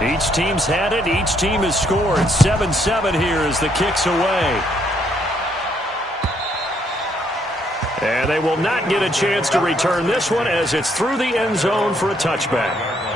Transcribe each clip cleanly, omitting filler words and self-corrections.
Each team's had it. Each team has scored. 7-7 here as the kick's away. And they will not get a chance to return this one as it's through the end zone for a touchback.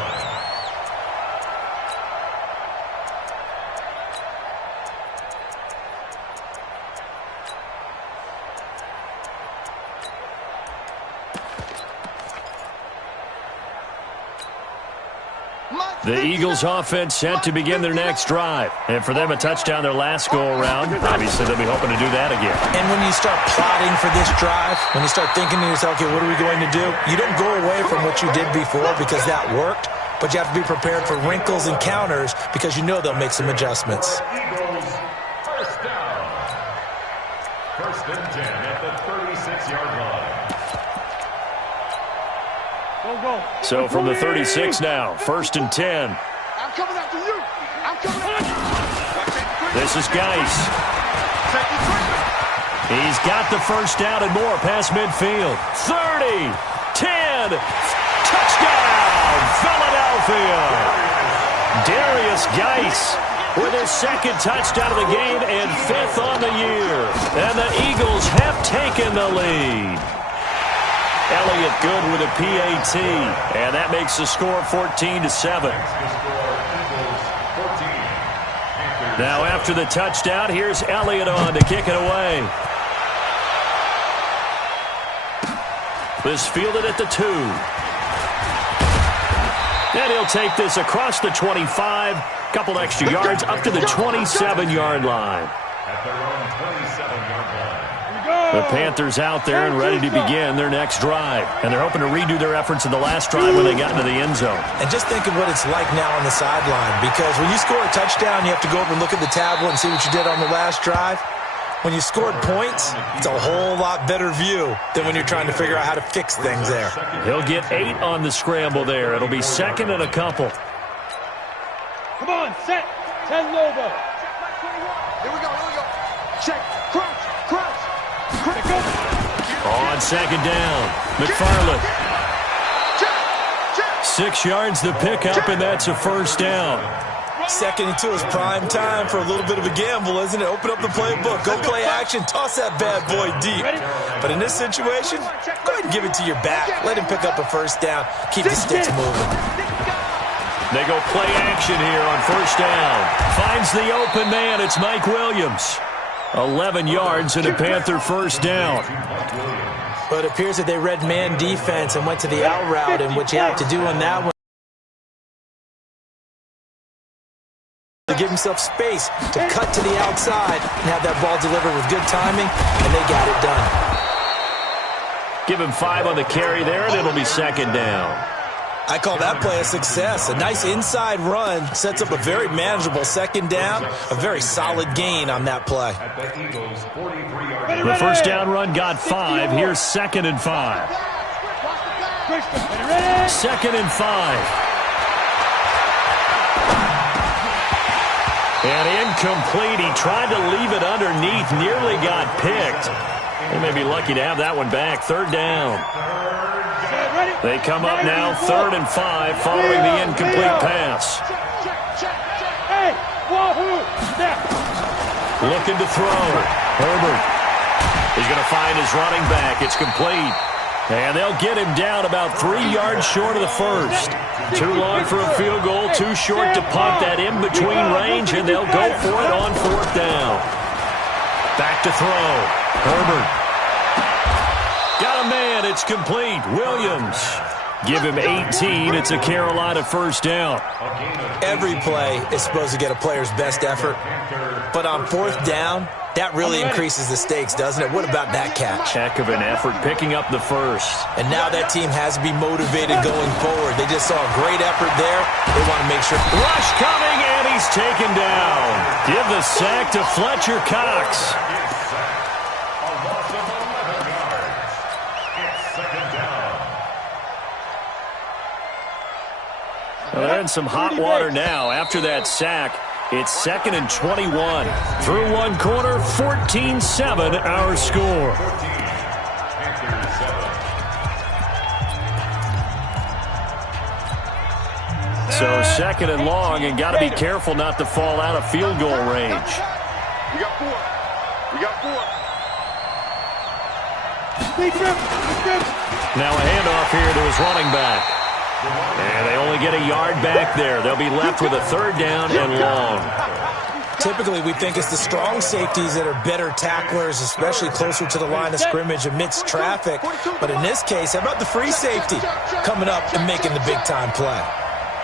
The Eagles offense set to begin their next drive. And for them, a touchdown their last go-around. Obviously, they'll be hoping to do that again. And when you start plotting for this drive, when you start thinking to yourself, okay, what are we going to do? You don't go away from what you did before because that worked, but you have to be prepared for wrinkles and counters because you know they'll make some adjustments. Eagles, first down. First and 10 at the 36-yard line. So from the 36 now, first and 10. I'm coming after you. I'm coming after you. This is Geis. He's got the first down and more past midfield. 30, 10, touchdown, Philadelphia. Darius Geis with his second touchdown of the game and fifth on the year. And the Eagles have taken the lead. Elliott good with a PAT, and that makes the score 14-7. Now after the touchdown, here's Elliott on to kick it away. This fielded at the 2. And he'll take this across the 25, couple extra yards up to the 27-yard line. At their own 27-yard line. The Panthers out there and ready to begin their next drive. And they're hoping to redo their efforts in the last drive when they got into the end zone. And just think of what it's like now on the sideline, because when you score a touchdown, you have to go over and look at the tablet and see what you did on the last drive. When you scored points, it's a whole lot better view than when you're trying to figure out how to fix things there. He'll get 8 on the scramble there. It'll be second and a couple. Come on, set. 10 Lobo. Here we go. Check. Crouch. On second down, McFarland. 6 yards the pickup, and that's a first down. Second and 2 is prime time for a little bit of a gamble, isn't it? Open up the playbook, go play action, toss that bad boy deep. But in this situation, go ahead and give it to your back. Let him pick up a first down. Keep the sticks moving. They go play action here on first down. Finds the open man. It's Mike Williams. 11 yards and a Panther first down. But it appears that they read man defense and went to the out route, and what you have to do on that one to give himself space to cut to the outside and have that ball delivered with good timing, and they got it done. Give him 5 on the carry there, and it'll be second down. I call that play a success. A nice inside run sets up a very manageable second down, a very solid gain on that play. The first down run got 5. Here's second and 5. Second and 5. And incomplete. He tried to leave it underneath, nearly got picked. They may be lucky to have that one back. Third down. They come up now, 3rd and 5, following the incomplete pass. Looking to throw. Herbert. He's going to find his running back. It's complete. And they'll get him down about 3 yards short of the first. Too long for a field goal, too short to punt that in-between range, and they'll go for it on 4th down. Back to throw. Herbert. Got a man. It's complete. Williams. Give him 18. It's a Carolina first down. Every play is supposed to get a player's best effort. But on 4th down, that really increases the stakes, doesn't it? What about that catch? Heck of an effort picking up the first. And now that team has to be motivated going forward. They just saw a great effort there. They want to make sure. Rush coming, and he's taken down. Give the sack to Fletcher Cox. Well, they're in some hot water now. After that sack, it's 2nd and 21. Through one quarter, 14-7 our score. So second and long, and got to be careful not to fall out of field goal range. We got 4. We got 4. Now a handoff here to his running back. And they only get a yard back there. They'll be left with a third down and long. Typically, we think it's the strong safeties that are better tacklers, especially closer to the line of scrimmage amidst traffic. But in this case, how about the free safety coming up and making the big-time play?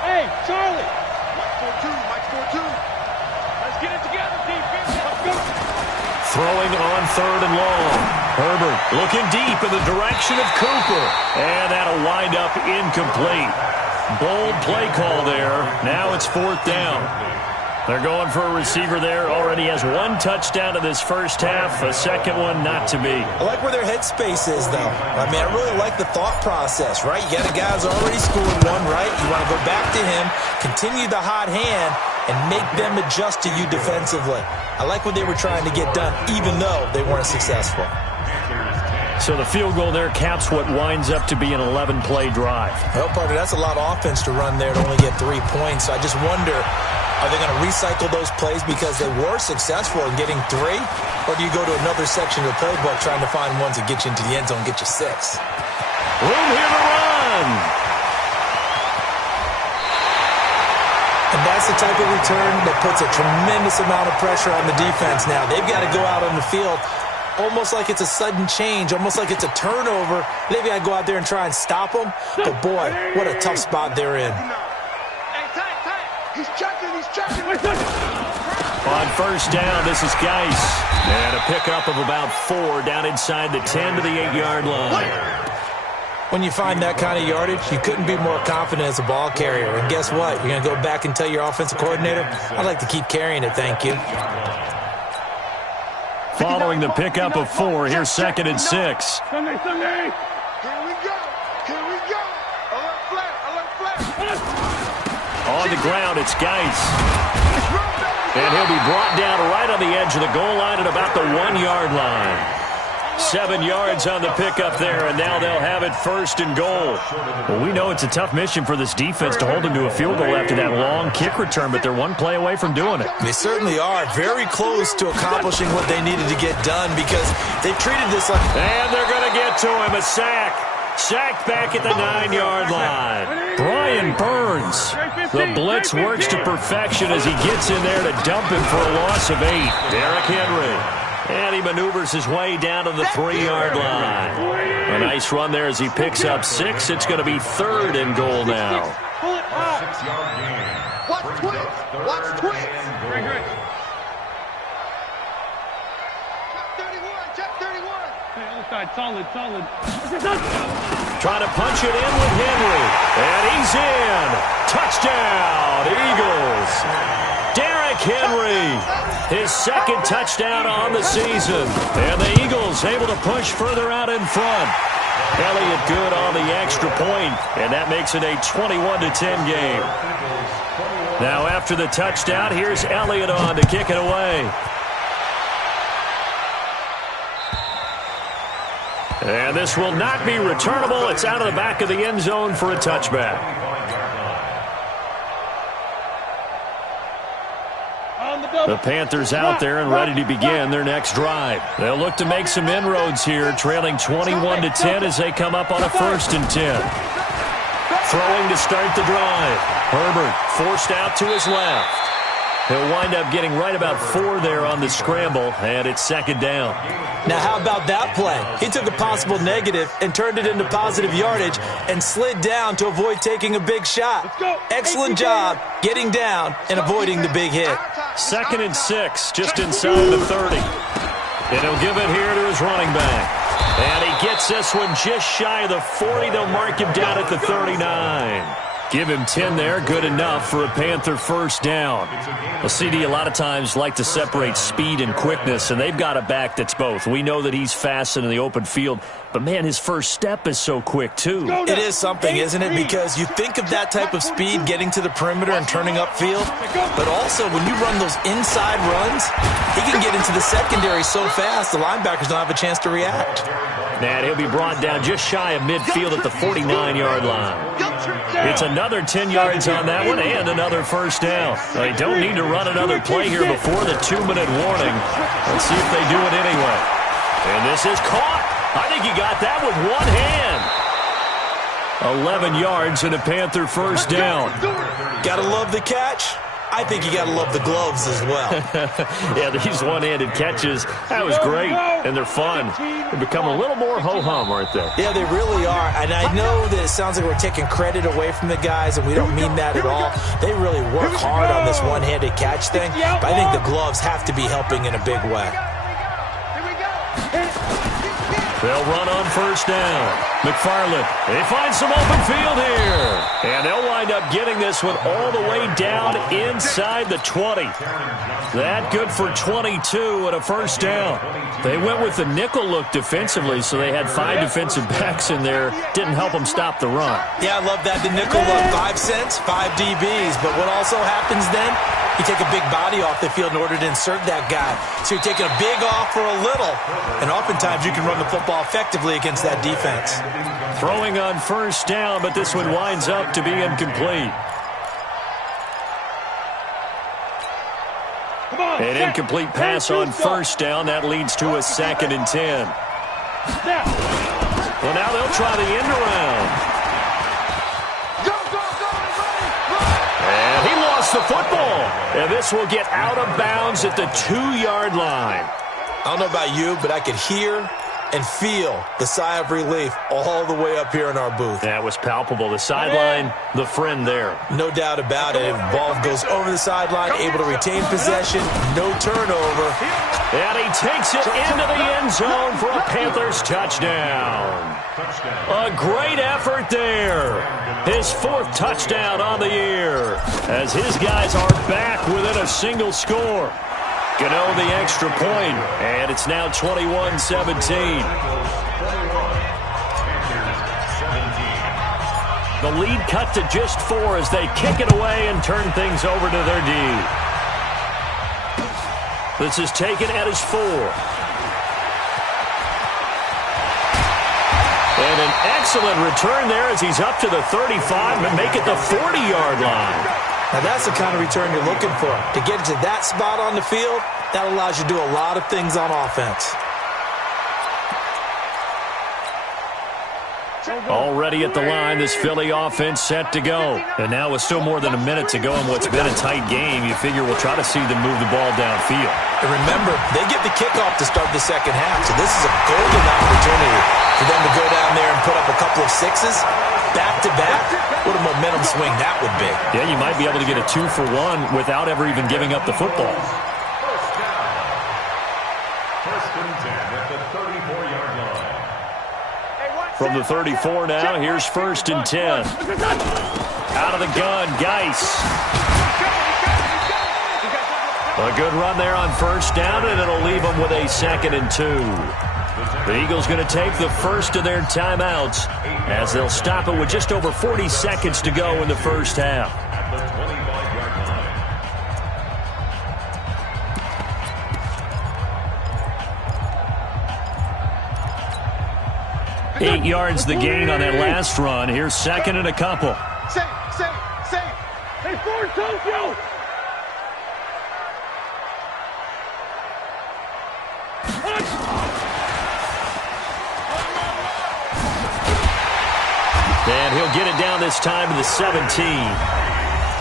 Hey, Charlie. Mike 4-2. Mike 4-2. Let's get it together, defense. Let's go. Throwing on third and long. Herbert looking deep in the direction of Cooper. And that'll wind up incomplete. Bold play call there. Now it's fourth down. They're going for a receiver there. Already has one touchdown in this first half. A second one not to be. I like where their headspace is, though. I mean, I really like the thought process, right? You got a guy who's already scored one, right? You want to go back to him, continue the hot hand, and make them adjust to you defensively. I like what they were trying to get done, even though they weren't successful. So the field goal there caps what winds up to be an 11-play drive. Well, partner, that's a lot of offense to run there to only get 3 points. So I just wonder, are they going to recycle those plays because they were successful in getting 3? Or do you go to another section of the playbook trying to find ones that get you into the end zone, get you 6? Room here to run. And that's the type of return that puts a tremendous amount of pressure on the defense now. They've got to go out on the field almost like it's a sudden change, almost like it's a turnover. They've got to go out there and try and stop them. But, boy, what a tough spot they're in. Hey, tight. He's checking. He's checking. On first down, this is Geis. And a pickup of about 4 down inside the 10 to the 8-yard line. When you find that kind of yardage, you couldn't be more confident as a ball carrier. And guess what? You're going to go back and tell your offensive coordinator, I'd like to keep carrying it, thank you. Following the pickup of 4, here's second and 6. Sunday. Here we go. Here we go. Alert flat. Alert flat. On the ground, it's Geis. And he'll be brought down right on the edge of the goal line at about the 1-yard line. 7 yards on the pickup there, and now they'll have it first and goal. Well, we know it's a tough mission for this defense to hold them to a field goal after that long kick return, but they're one play away from doing it. They certainly are very close to accomplishing what they needed to get done because they've treated this like... And they're going to get to him, a sack. Sacked back at the 9-yard line. Brian Burns. The blitz works to perfection as he gets in there to dump him for a loss of 8. Derrick Henry. And he maneuvers his way down to the 3-yard line. A nice run there as he picks up 6. It's going to be third and goal now. Pull it up. 6-yard gain. Watch twist. Watch twist. Great. Check 31. Hey, other side, solid. Trying to punch it in with Henry. And he's in. Touchdown, Eagles. Derrick Henry, his second touchdown on the season. And the Eagles able to push further out in front. Elliott good on the extra point, and that makes it a 21-10 game. Now after the touchdown, here's Elliott on to kick it away. And this will not be returnable. It's out of the back of the end zone for a touchback. The Panthers out there and ready to begin their next drive. They'll look to make some inroads here, trailing 21-10 as they come up on a 1st and 10. Throwing to start the drive. Herbert forced out to his left. He'll wind up getting right about 4 there on the scramble, and it's second down. Now, how about that play? He took a possible negative and turned it into positive yardage and slid down to avoid taking a big shot. Excellent job getting down and avoiding the big hit. 2nd and 6, just inside the 30. And he'll give it here to his running back. And he gets this one just shy of the 40. They'll mark him down at the 39. Give him 10 there, good enough for a Panther first down. Well, CD a lot of times like to separate speed and quickness, and they've got a back that's both. We know that he's fast and in the open field. But, man, his first step is so quick, too. It is something, isn't it? Because you think of that type of speed getting to the perimeter and turning upfield, but also when you run those inside runs, he can get into the secondary so fast the linebackers don't have a chance to react. And he'll be brought down just shy of midfield at the 49-yard line. It's another 10 yards on that one and another first down. They don't need to run another play here before the 2-minute warning. Let's see if they do it anyway. And this is caught. I think he got that with one hand. 11 yards and a Panther first down. Gotta love the catch. I think you gotta love the gloves as well. Yeah, these one-handed catches, that was great, and they're fun. They become a little more ho-hum, aren't they? Yeah, they really are, and I know that it sounds like we're taking credit away from the guys, and we don't mean that at all. They really work hard on this one-handed catch thing, but I think the gloves have to be helping in a big way. They'll run on first down. McFarland, they find some open field here. And they'll wind up getting this one all the way down inside the 20. That good for 22 and a first down. They went with the nickel look defensively, so they had 5 defensive backs in there. Didn't help them stop the run. Yeah, I love that. The nickel look, 5 cents, 5 DBs. But what also happens then, you take a big body off the field in order to insert that guy. So you're taking a big off for a little. And oftentimes you can run the football effectively against that defense. Throwing on first down, but this one winds up to be incomplete. An incomplete pass on first down. That leads to a 2nd and 10. Well, now they'll try the end around. And he lost the football. And this will get out of bounds at the 2-yard line. I don't know about you, but I could hear and feel the sigh of relief all the way up here in our booth. That was palpable. The sideline, the friend there. No doubt about it. The ball goes over the sideline, able to retain possession, no turnover. And he takes it into the end zone for a Panthers touchdown. A great effort there. His 4th touchdown on the year as his guys are back within a single score. Gano the extra point, and it's now 21-17. The lead cut to just 4 as they kick it away and turn things over to their D. This is taken at his 4. And an excellent return there as he's up to the 35 and make it the 40-yard line. Now, that's the kind of return you're looking for. To get to that spot on the field, that allows you to do a lot of things on offense. Already at the line, this Philly offense set to go. And now with still more than a minute to go in what's been a tight game, you figure we'll try to see them move the ball downfield. And remember, they get the kickoff to start the second half, so this is a golden opportunity for them to go down there and put up a couple of 6s back-to-back. What a momentum swing that would be. Yeah, you might be able to get a 2-for-1 without ever even giving up the football. First and 10 at the 34-yard line. From the 34 now, here's 1st and 10. Out of the gun, Geis. A good run there on first down, and it'll leave them with a 2nd and 2. The Eagles going to take the first of their timeouts as they'll stop it with just over 40 seconds to go in the first half. At the 25-yard line. 8 yards the gain on that last run. Here's 2nd and a couple. Safe. Hey, Ford, Tokyo! And he'll get it down this time to the 17.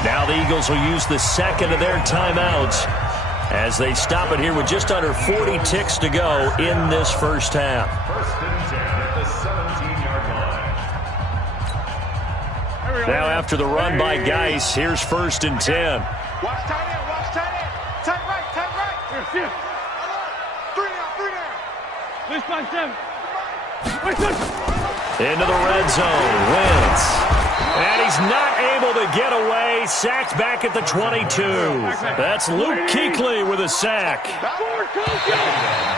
Now the Eagles will use the 2nd of their timeouts as they stop it here with just under 40 ticks to go in this first half. First and 10 at the 17-yard line. Now after the run by Geis, here's 1st and 10. Watch tight end. Tight right. Here. 3 down. This by 7. Into the red zone. Wentz. And he's not able to get away. Sacked back at the 22. That's Luke Kuechly with a sack.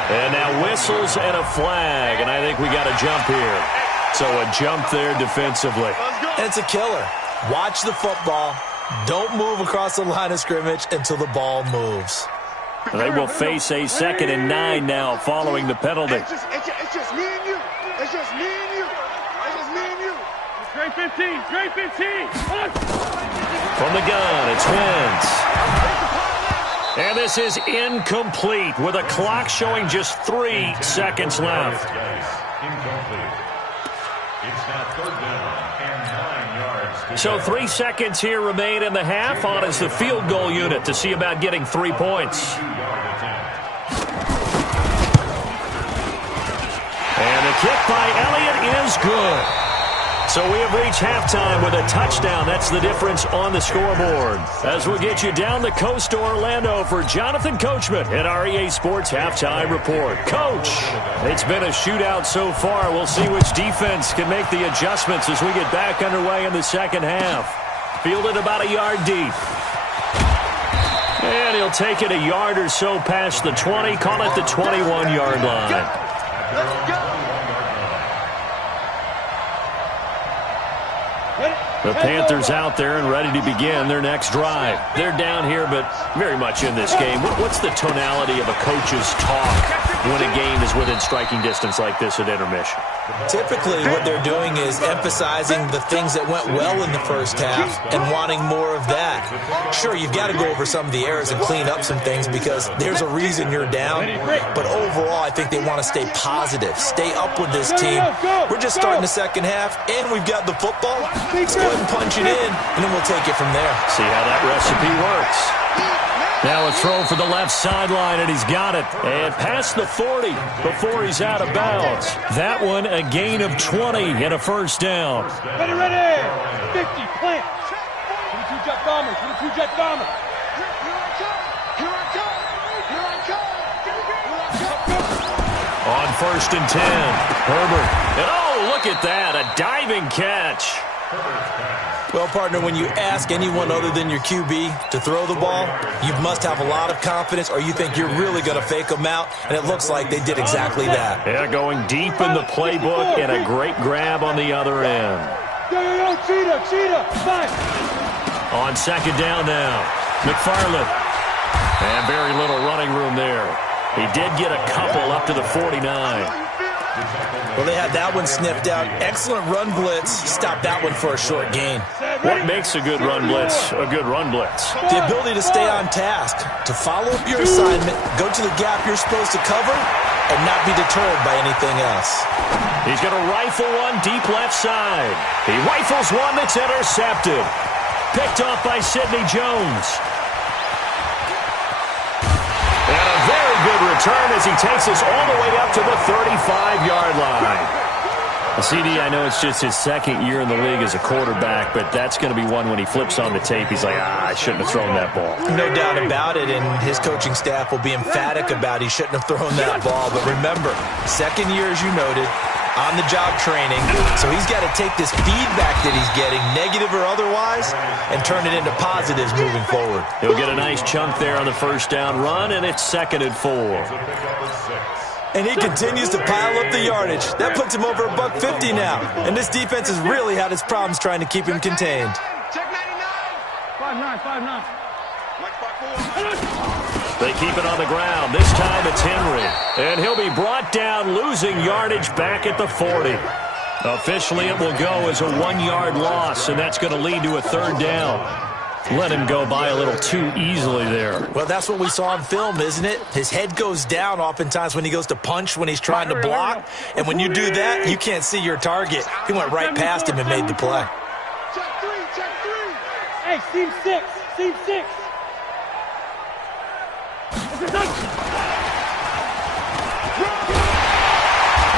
And now whistles and a flag, and I think we got a jump here. So a jump there defensively. And it's a killer. Watch the football. Don't move across the line of scrimmage until the ball moves. They will face a 2nd and 9 now following the penalty. It's just me and you. It's just me and you. It's just me and you. Straight 15. Straight 15. From the gun, it's Wentz. And this is incomplete with a clock showing just 3 seconds left. Incomplete. It's now 3rd down and 9 yards. So 3 seconds here remain in the half. On is the field goal unit to see about getting 3 points. And the kick by Elliott is good. So we have reached halftime with a touchdown. That's the difference on the scoreboard. As we'll get you down the coast to Orlando for Jonathan Coachman at our EA Sports Halftime Report. Coach, it's been a shootout so far. We'll see which defense can make the adjustments as we get back underway in the second half. Fielded about a yard deep. And he'll take it a yard or so past the 20. Call it the 21-yard line. Let's go. The Panthers out there and ready to begin their next drive. They're down here, but very much in this game. What's the tonality of a coach's talk when a game is within striking distance like this at intermission? Typically, what they're doing is emphasizing the things that went well in the first half and wanting more of that. Sure, you've got to go over some of the errors and clean up some things because there's a reason you're down. But overall, I think they want to stay positive, stay up with this team. We're just starting the second half, and we've got the football. Let's go ahead and punch it in, and then we'll take it from there. See how that recipe works. Now a throw for the left sideline, and he's got it. And past the 40 before he's out of bounds. That one a gain of 20 and a first down. Ready, ready. 50, plant. 22 jet bombers, 22 jet bombers. On 1st and 10, Herbert. And oh, look at that, a diving catch. Well, partner, when you ask anyone other than your QB to throw the ball, you must have a lot of confidence or you think you're really going to fake them out, and it looks like they did exactly that. Yeah, going deep in the playbook and a great grab on the other end. Yo, cheetah, fine. On 2nd down now, McFarland. And very little running room there. He did get a couple up to the 49. Well, they had that one sniffed out. Excellent run blitz. Stop that one for a short gain. What makes a good run blitz a good run blitz? The ability to stay on task, to follow up your assignment, go to the gap you're supposed to cover, and not be deterred by anything else. He's going to rifle one deep left side. He rifles one that's intercepted. Picked off by Sidney Jones. And a very good return as he takes us all the way up to the 35-yard line. CD, I know it's just his 2nd year in the league as a quarterback, but that's going to be one when he flips on the tape. He's like, I shouldn't have thrown that ball. No doubt about it, and his coaching staff will be emphatic about he shouldn't have thrown that ball. But remember, 2nd year, as you noted, on-the-job training, so he's got to take this feedback that he's getting, negative or otherwise, and turn it into positives moving forward. He'll get a nice chunk there on the 1st down run, and it's 2nd and 4. And he continues to pile up the yardage. That puts him over $150 now. And this defense has really had its problems trying to keep him contained. Check 99. 5-9. They keep it on the ground. This time it's Henry. And he'll be brought down, losing yardage back at the 40. Officially, it will go as a 1-yard loss, and that's going to lead to a 3rd down. Let him go by a little too easily there. Well, that's what we saw on film, isn't it? His head goes down oftentimes when he goes to punch, when he's trying to block. And when you do that, you can't see your target. He went right past him and made the play. Check 3. Hey, seam 6.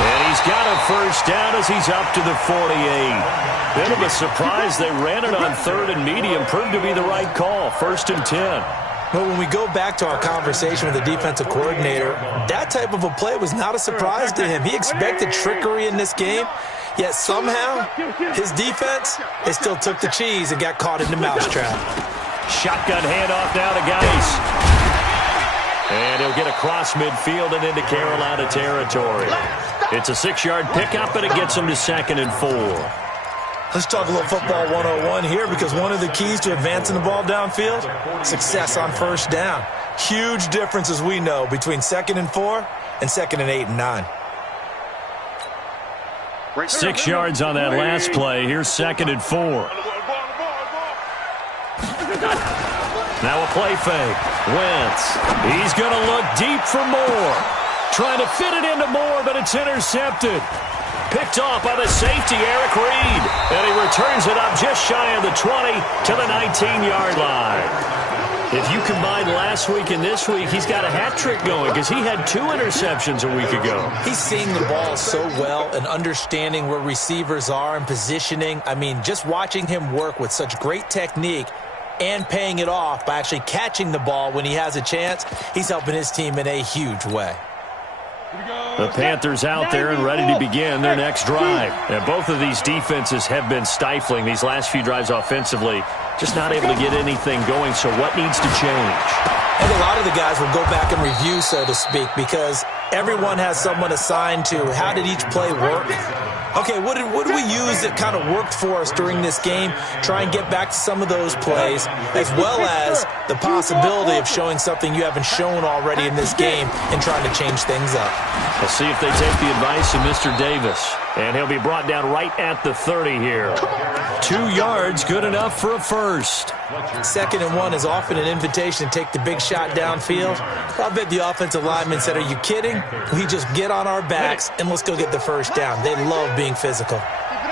And he's got a 1st down as he's up to the 48. Bit of a surprise. They ran it on 3rd and medium. Proved to be the right call. 1st and 10. Well, when we go back to our conversation with the defensive coordinator, that type of a play was not a surprise to him. He expected trickery in this game. Yet somehow, his defense, they still took the cheese and got caught in the mousetrap. Shotgun handoff now to Geis. And he'll get across midfield and into Carolina territory. It's a 6-yard pickup, and it gets him to 2nd and 4. Let's talk a little football 101 here, because one of the keys to advancing the ball downfield, success on first down. Huge difference, as we know, between 2nd and 4 and 2nd and 8 and 9. 6 yards on that last play. Here's 2nd and 4. Now a play fake. Wentz. He's going to look deep for Moore. Trying to fit it into Moore, but it's intercepted. Picked off by the safety, Eric Reed. And he returns it up just shy of the 20 to the 19-yard line. If you combine last week and this week, he's got a hat trick going because he had 2 interceptions a week ago. He's seeing the ball so well and understanding where receivers are and positioning. I mean, just watching him work with such great technique and paying it off by actually catching the ball when he has a chance, he's helping his team in a huge way. The Panthers out there and ready to begin their next drive. And both of these defenses have been stifling these last few drives offensively. Just not able to get anything going, so what needs to change? I think a lot of the guys will go back and review, so to speak, because everyone has someone assigned to how did each play work. Okay, what did we use that kind of worked for us during this game? Try and get back to some of those plays, as well as the possibility of showing something you haven't shown already in this game and trying to change things up. We'll see if they take the advice of Mr. Davis. And he'll be brought down right at the 30 here. 2 yards, good enough for a first. 2nd and 1 is often an invitation to take the big shot downfield. I bet the offensive lineman said, are you kidding? We just get on our backs and let's go get the first down. They love being physical.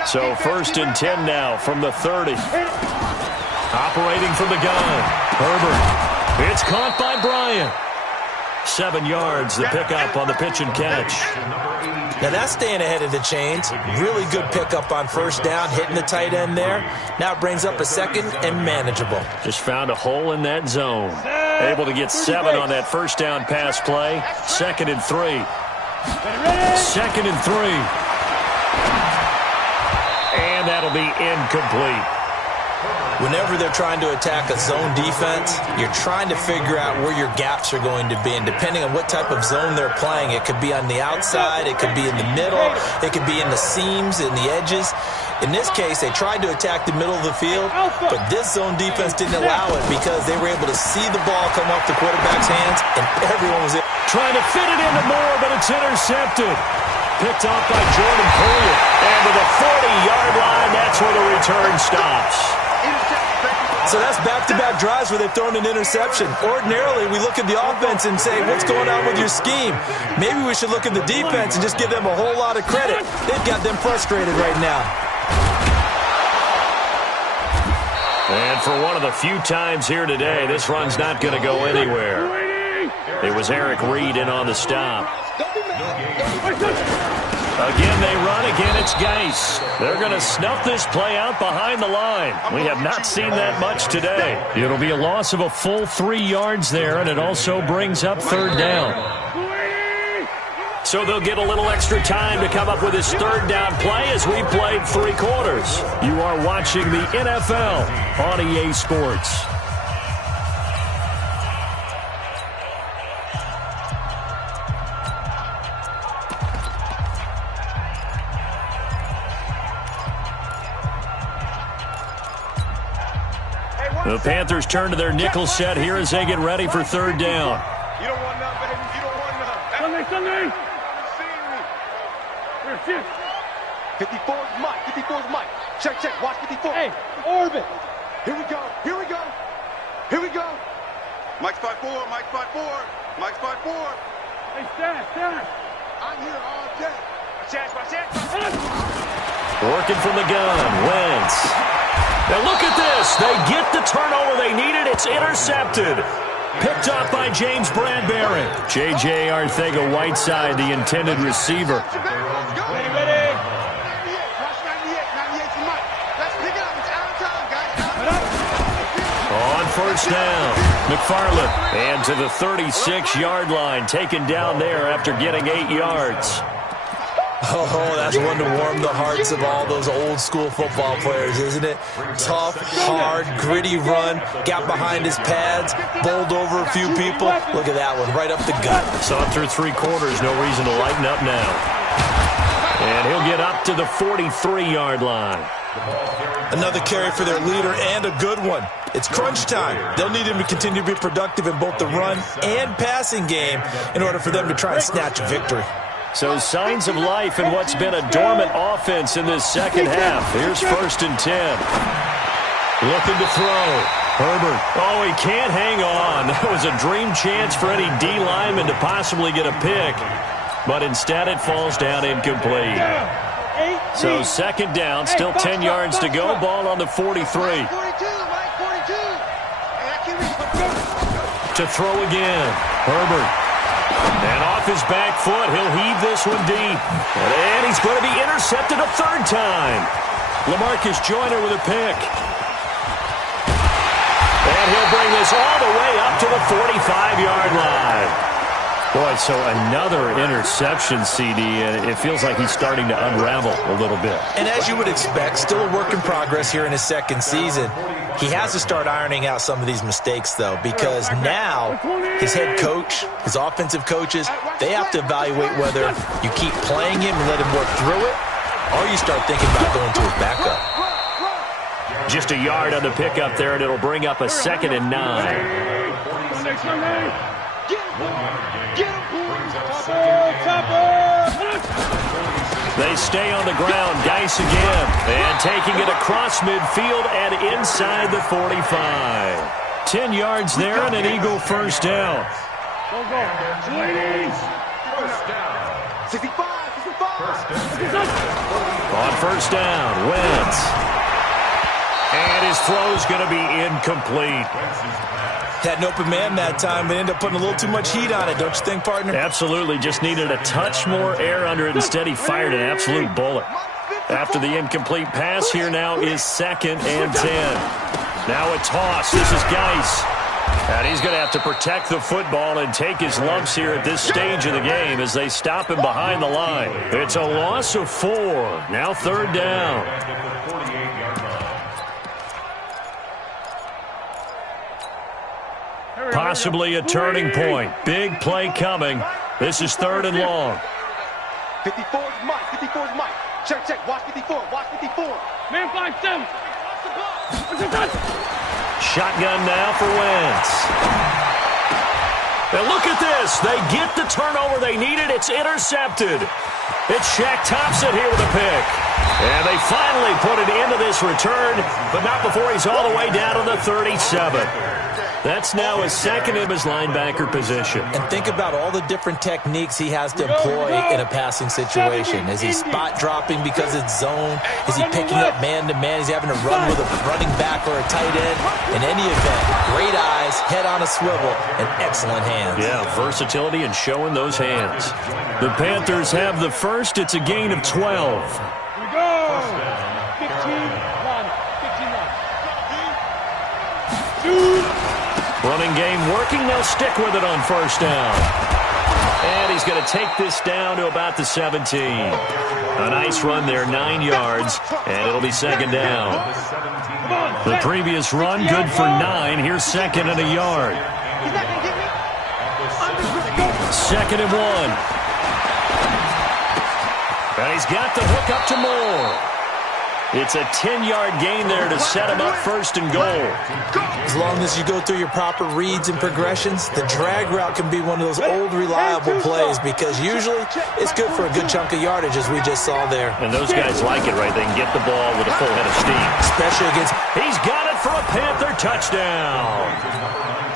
So 1st and 10 now from the 30. Operating from the gun. Herbert. It's caught by Bryant. 7 yards, the pickup on the pitch and catch. Now that's staying ahead of the chains. Really good pickup on first down, hitting the tight end there. Now it brings up a 2nd and manageable. Just found a hole in that zone. Able to get 7 on that first down pass play. 2nd and 3. 2nd and 3. And that'll be incomplete. Whenever they're trying to attack a zone defense, you're trying to figure out where your gaps are going to be. And depending on what type of zone they're playing, it could be on the outside, it could be in the middle, it could be in the seams, in the edges. In this case, they tried to attack the middle of the field, but this zone defense didn't allow it because they were able to see the ball come off the quarterback's hands, and everyone was trying to fit it into Moore, but it's intercepted. Picked off by Jordan Poyer. And to the 40-yard line, that's where the return stops. So that's back-to-back drives where they've thrown an interception. Ordinarily, we look at the offense and say, what's going on with your scheme? Maybe we should look at the defense and just give them a whole lot of credit. They've got them frustrated right now. And for one of the few times here today, this run's not going to go anywhere. It was Eric Reed in on the stop. Again, they run. Again, it's Geis. They're going to snuff this play out behind the line. We have not seen that much today. It'll be a loss of a full 3 yards there, and it also brings up 3rd down. So they'll get a little extra time to come up with his 3rd down play as we played 3 quarters. You are watching the NFL on EA Sports. The Panthers turn to their nickel set here as they get ready for 3rd down. You don't want none, baby. You don't want none. Sunday. 54's Mike. 54's Mike. Check. Watch 54. Hey, orbit. Here we go. Here we go. Mike spot 4. Mike spot 4. Hey, Stat. I'm here all day. Watch it. Working from the gun, Wentz. Now look at this. They get the turnover they needed. It's intercepted. Picked up by James Bradbury. J.J. Arcega-Whiteside, the intended receiver. Ready. Watch 98 for Mike. Let's pick it up. It's out of time, guys. On first down, McFarland. And to the 36-yard line, taken down there after getting 8 yards. Oh, that's one to warm the hearts of all those old-school football players, isn't it? Tough, hard, gritty run, got behind his pads, bowled over a few people. Look at that one, right up the gut. Saw it through 3 quarters, no reason to lighten up now. And he'll get up to the 43-yard line. Another carry for their leader, and a good one. It's crunch time. They'll need him to continue to be productive in both the run and passing game in order for them to try and snatch a victory. So signs of life in what's been a dormant offense in this second half. Here's 1st and 10. Looking to throw. Herbert. Oh, he can't hang on. That was a dream chance for any D lineman to possibly get a pick. But instead it falls down incomplete. So 2nd down, still 10 yards to go. Ball on the 43. To throw again. Herbert. And off his back foot, he'll heave this one deep. And he's going to be intercepted a 3rd time. LaMarcus Joyner with a pick. And he'll bring this all the way up to the 45-yard line. Boy, so another interception, CD, and it feels like he's starting to unravel a little bit. And as you would expect, still a work in progress here in his 2nd season. He has to start ironing out some of these mistakes, though, because now his head coach, his offensive coaches, they have to evaluate whether you keep playing him and let him work through it, or you start thinking about going to his backup. Just a yard on the pickup there, and it'll bring up a 2nd and 9. They stay on the ground. Geis again. And taking it across midfield and inside the 45. 10 yards there and an Eagle 1st down. 65. On 1st down, Wentz. And his throw's going to be incomplete. Had an open man that time, but ended up putting a little too much heat on it, don't you think, partner? Absolutely. Just needed a touch more air under it. Instead, he fired an absolute bullet. After the incomplete pass, here now is 2nd and 10. Now a toss. This is Geis. And he's going to have to protect the football and take his lumps here at this stage of the game as they stop him behind the line. It's a loss of 4. Now 3rd down. Possibly a turning point. Big play coming. This is 3rd and long. 54 is Mike. 54 is Mike. Check. Watch 54. Watch 54. Man 5-7. Shotgun now for Wentz. Now look at this. They get the turnover they needed. It's intercepted. It's Shaq Thompson here with a pick. And they finally put an end to this return, but not before he's all the way down to the 37. That's now his 2nd in his linebacker position. And think about all the different techniques he has to employ in a passing situation. Is he spot dropping because it's zone? Is he picking up man-to-man? Is he having to run with a running back or a tight end? In any event, great eyes, head on a swivel, and excellent hands. Yeah, versatility and showing those hands. The Panthers have the 1st. It's a gain of 12. Here we go. 15-1. Running game working. They'll stick with it on 1st down. And he's going to take this down to about the 17. A nice run there, 9 yards, and it'll be 2nd down. The previous run, good for 9. Here's 2nd and a yard. 2nd and 1. And he's got the hook up to Moore. It's a 10-yard gain there to set him up 1st and goal. As long as you go through your proper reads and progressions, the drag route can be one of those old reliable plays because usually it's good for a good chunk of yardage, as we just saw there. And those guys like it, right? They can get the ball with a full head of steam. Especially against... He's got it for a Panther touchdown.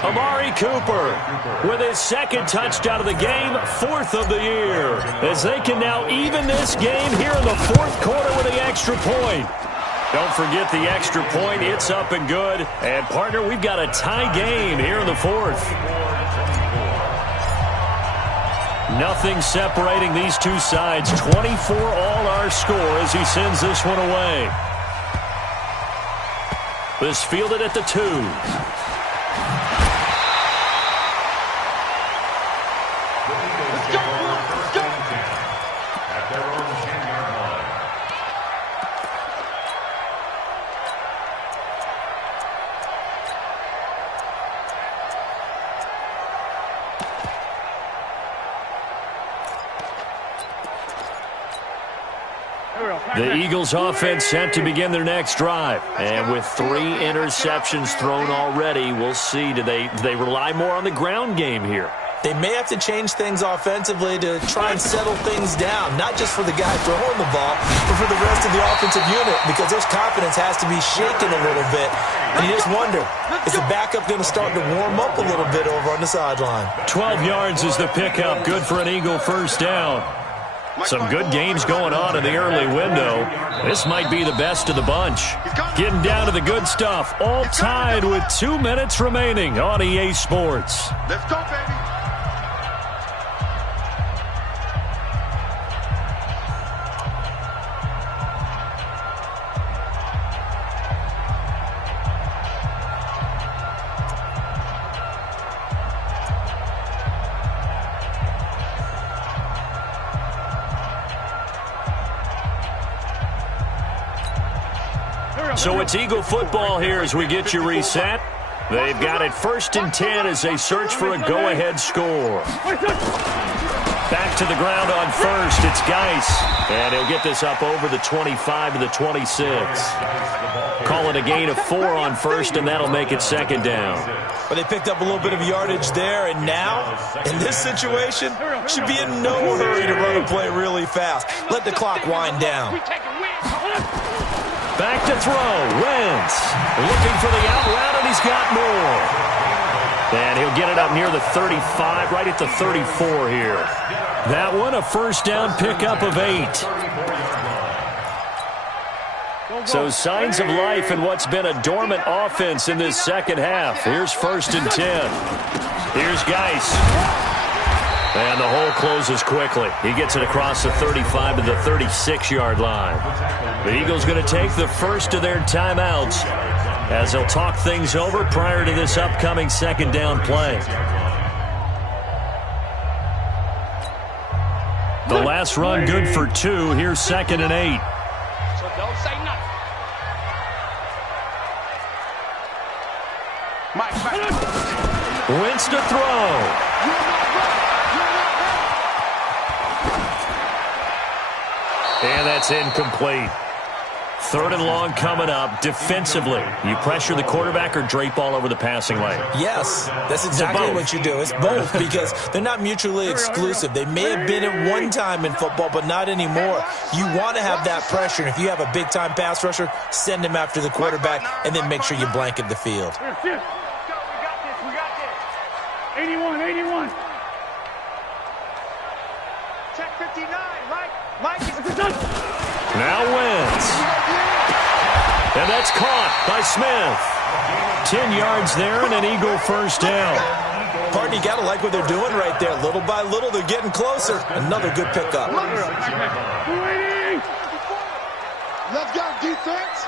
Amari Cooper with his 2nd touchdown of the game, 4th of the year. As they can now even this game here in the 4th quarter with the extra point. Don't forget the extra point. It's up and good. And, partner, we've got a tie game here in the 4th. Nothing separating these two sides. 24 all our score as he sends this one away. This fielded at the 2. The Eagles offense set to begin their next drive. And with 3 interceptions thrown already, we'll see. Do they rely more on the ground game here? They may have to change things offensively to try and settle things down, not just for the guy throwing the ball, but for the rest of the offensive unit, because their confidence has to be shaken a little bit. And you just wonder, is the backup going to start to warm up a little bit over on the sideline? 12 yards is the pickup. Good for an Eagle first down. Some good games going on in the early window. This might be the best of the bunch. Getting down to the good stuff. All tied with 2 minutes remaining on EA Sports. Let's go, baby. So it's Eagle football here as we get you reset. They've got it 1st and 10 as they search for a go-ahead score. Back to the ground on first. It's Geis. And he'll get this up over the 25 to the 26. Call it a gain of 4 on first, and that'll make it 2nd down. But they picked up a little bit of yardage there, and now, in this situation, should be in no hurry to run a play really fast. Let the clock wind down. Back to throw. Wentz looking for the out route, and he's got more. And he'll get it up near the 35, right at the 34 here. That one, a first down pickup of 8. So signs of life in what's been a dormant offense in this second half. Here's 1st and 10. Here's Geis. And the hole closes quickly. He gets it across the 35 to the 36-yard line. The Eagles going to take the first of their timeouts as they'll talk things over prior to this upcoming 2nd down play. The last run good for 2. Here's 2nd and 8. So don't say nothing. Wentz to throw. And that's incomplete. 3rd and long coming up. Defensively, you pressure the quarterback or drape all over the passing lane? Yes, that's exactly what you do. It's both because they're not mutually exclusive. They may have been at one time in football, but not anymore. You want to have that pressure. And if you have a big-time pass rusher, send him after the quarterback and then make sure you blanket the field. We got this. 81. Check 59, Mike. Now Wentz. And that's caught by Smith. 10 yards there and an Eagle first down. Partner, you got to like what they're doing right there. Little by little, they're getting closer. Another good pickup. Let's go, defense.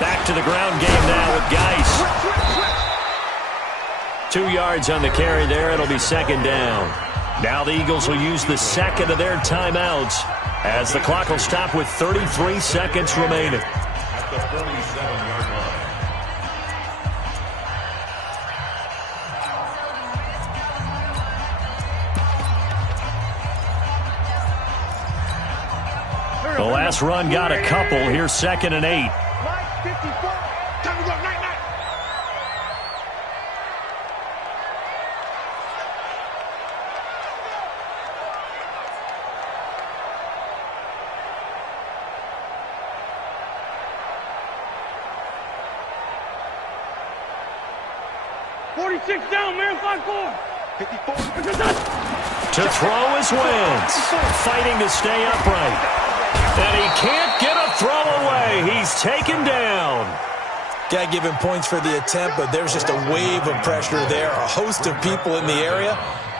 Back to the ground game now with Geis. 2 yards on the carry there. It'll be 2nd down. Now the Eagles will use the 2nd of their timeouts as the clock will stop with 33 seconds remaining. At the 47-yard line. The last run got a couple. Here's 2nd and 8. Mike, 54. Time to go, night. 46 down, man. 5-4. 54. To throw is Wentz. Fighting to stay upright. And he can't get a throw away. He's taken down. Got to give him points for the attempt, but there's just a wave of pressure there. A host of people in the area.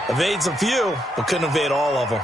Evades a few, but couldn't evade all of them.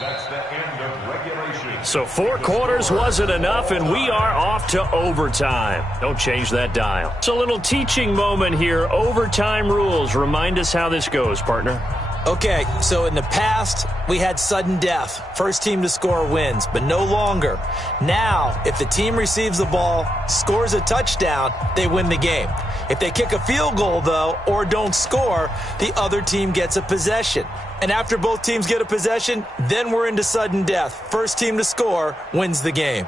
That's the end of regulation. So 4 quarters wasn't enough, and we are off to overtime. Don't change that dial. It's a little teaching moment here. Overtime rules. Remind us how this goes, partner. Okay, so in the past, we had sudden death. First team to score wins, but no longer. Now, if the team receives the ball, scores a touchdown, they win the game. If they kick a field goal, though, or don't score, the other team gets a possession. And after both teams get a possession, then we're into sudden death. First team to score wins the game.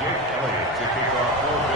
Jake Elliott to kick off for